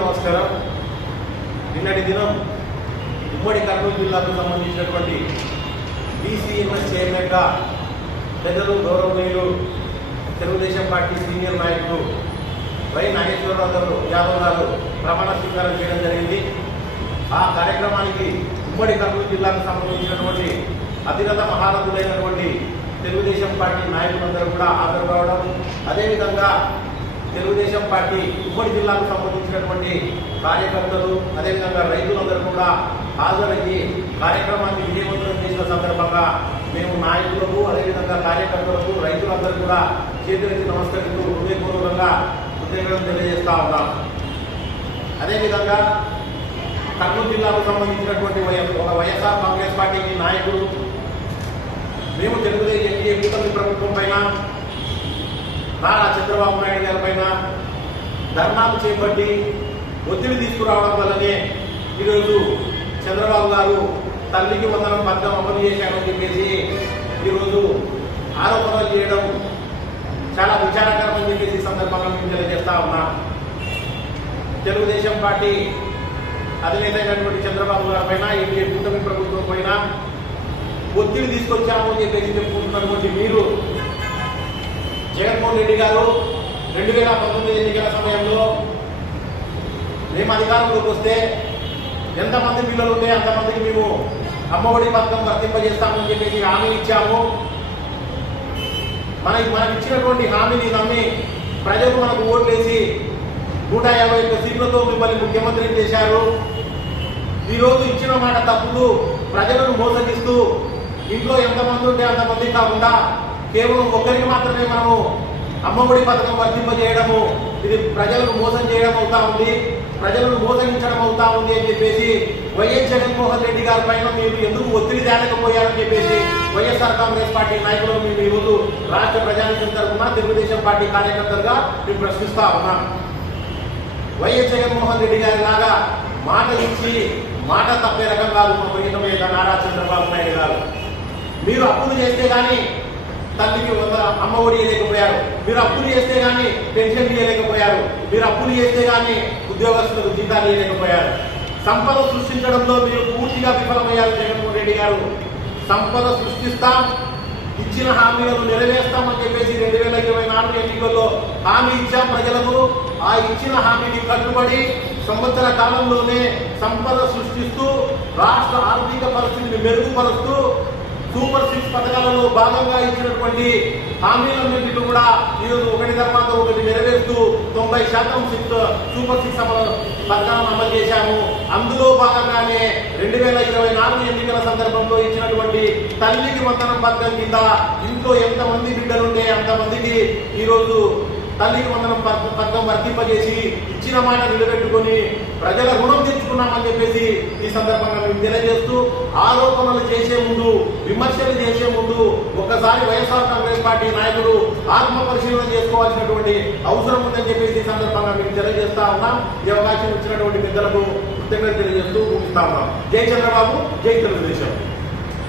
నమస్కారం. నిన్నటి దినం ఉమ్మడి కర్నూలు జిల్లాకు సంబంధించినటువంటి బీసీఎంఎస్ చైర్మన్గా పెద్దలు గౌరవనీయులు తెలుగుదేశం పార్టీ సీనియర్ నాయకులు వై నాగేశ్వరరావు గారు యాదవ్ గారు ప్రమాణ స్వీకారం చేయడం జరిగింది. ఆ కార్యక్రమానికి ఉమ్మడి కర్నూలు జిల్లాకు సంబంధించినటువంటి అతిరథ మహారథులైనటువంటి తెలుగుదేశం పార్టీ నాయకులందరూ కూడా హాజరు కావడం అదేవిధంగా తెలుగుదేశం పార్టీ ఉమ్మడి జిల్లాకు సంబంధించినటువంటి కార్యకర్తలు అదేవిధంగా రైతులందరూ కూడా హాజరయ్యి కార్యక్రమాన్ని విజయవంతం చేసిన సందర్భంగా మేము నాయకులకు అదేవిధంగా కార్యకర్తలకు రైతులందరూ కూడా చేతులెత్తి నమస్కరిస్తూ హృదయపూర్వకంగా కృతజ్ఞతలు తెలియజేస్తా ఉన్నాం. అదేవిధంగా కర్నూలు జిల్లాకు సంబంధించినటువంటి ఒక వైఎస్ఆర్ కాంగ్రెస్ పార్టీకి నాయకులు మేము తెలుగుదేశం ఎన్డీఏ కూటమి ప్రభుత్వం పైన నారా చంద్రబాబు నాయుడు గారి పైన ధర్నాలు చేపట్టి ఒత్తిడి తీసుకురావడం వల్లనే ఈరోజు చంద్రబాబు గారు తల్లికి వందనం పథకం అమలు చేశామని చెప్పేసి ఈరోజు ఆరోపణలు చేయడం చాలా విచారకరమని చెప్పేసి సందర్భంగా మేము తెలియజేస్తా ఉన్నాం. తెలుగుదేశం పార్టీ అధినేత అయినటువంటి చంద్రబాబు గారి పైన ఎన్డీఏ కూటమి ప్రభుత్వం పైన ఒత్తిడి తీసుకొచ్చాము అని చెప్పేసి చెప్పుకుంటున్నటువంటి మీరు జగన్మోహన్ రెడ్డి గారు రెండు వేల పంతొమ్మిది ఎన్నికల సమయంలో మేము అధికారంలోకి వస్తే ఎంతమంది పిల్లలు ఉంటే అంతమందికి మేము అమ్మఒడి పథకం వర్తింపజేస్తామని చెప్పేసి హామీ ఇచ్చాము. మన మనకి ఇచ్చినటువంటి హామీని నమ్మి ప్రజలు మనకు ఓట్లేసి నూట యాభై ఒక్క సీట్లతో మిమ్మల్ని ముఖ్యమంత్రిని చేశారు. ఈరోజు ఇచ్చిన మాట తప్పులు ప్రజలను మోసగిస్తూ ఇంట్లో ఎంతమంది ఉంటే అంతమంది కాకుండా కేవలం ఒక్కరికి మాత్రమే మనము అమ్మఒడి పథకం వర్తింపజేయడము ఇది ప్రజలను మోసం చేయడం అవుతా ఉంది ప్రజలను మోసగించడం అవుతా ఉంది అని చెప్పేసి వైఎస్ జగన్మోహన్ రెడ్డి గారి పైన మీరు ఎందుకు ఒత్తిడి తేలేకపోయారని చెప్పేసి వైఎస్ఆర్ కాంగ్రెస్ పార్టీ నాయకులు మేము ఈరోజు రాష్ట్ర ప్రజానికం తరఫున తెలుగుదేశం పార్టీ కార్యకర్తలుగా మేము ప్రశ్నిస్తా ఉన్నాం. వైఎస్ జగన్మోహన్ రెడ్డి గారి లాగా మాట ఇచ్చి మాట తప్పే రకం కాదు మా నారా చంద్రబాబు నాయుడు గారు. మీరు అప్పులు చేస్తే కానీ తల్లికి వంద అమ్మ ఒడి ఇవ్వలేకపోయారు మీరు అప్పులు చేస్తే కానీ పెన్షన్ ఇవ్వలేకపోయారు మీరు అప్పులు చేస్తే కానీ ఉద్యోగస్తులకు జీతాలు ఇవ్వలేకపోయారు సంపద సృష్టించడంలో మీరు పూర్తిగా విఫలమయ్యారు జగన్మోహన్ రెడ్డి గారు. సంపద సృష్టిస్తాం ఇచ్చిన హామీలను నెరవేర్స్తామని చెప్పేసి రెండు వేల ఇరవై నాలుగు ఎన్నికల్లో హామీ ఇచ్చాం ప్రజలకు. ఆ ఇచ్చిన హామీని కట్టుబడి సంవత్సర కాలంలోనే సంపద సృష్టిస్తూ రాష్ట్ర ఆర్థిక పరిస్థితిని మెరుగుపరుస్తూ సూపర్ సిక్స్ పథకాలలో భాగంగా ఇచ్చినటువంటి హామీలన్నింటినీ కూడా ఈరోజు ఒకటి తర్వాత ఒకటి నెరవేరుస్తూ తొంభై శాతం సిక్స్ సూపర్ సిక్స్ పథకాలను అమలు చేశాము. అందులో భాగంగానే రెండు వేల ఇరవై నాలుగు ఎన్నికల సందర్భంలో ఇచ్చినటువంటి తల్లికి వందనం పథకం కింద ఇంట్లో ఎంతమంది బిడ్డలుంటే అంతమందికి ఈరోజు తల్లికి వందనం పథకం వర్తింపజేసి ఇచ్చిన మాట నిలబెట్టుకొని ప్రజల రుణం అని చెప్పేసి ఈ సందర్భంగా మేము తెలియజేస్తూ ఆరోపణలు చేసే ముందు విమర్శలు చేసే ముందు ఒక్కసారి వైఎస్ఆర్ కాంగ్రెస్ పార్టీ నాయకులు ఆత్మ పరిశీలన చేసుకోవాల్సినటువంటి అవసరం ఉందని చెప్పేసి ఈ సందర్భంగా మేము తెలియజేస్తా ఉన్నాం. ఈ అవకాశం ఇచ్చినటువంటి పెద్దలకు కృతజ్ఞతలు తెలియజేస్తూ ముగిస్తా ఉన్నాం. జై చంద్రబాబు జై తెలుగుదేశం.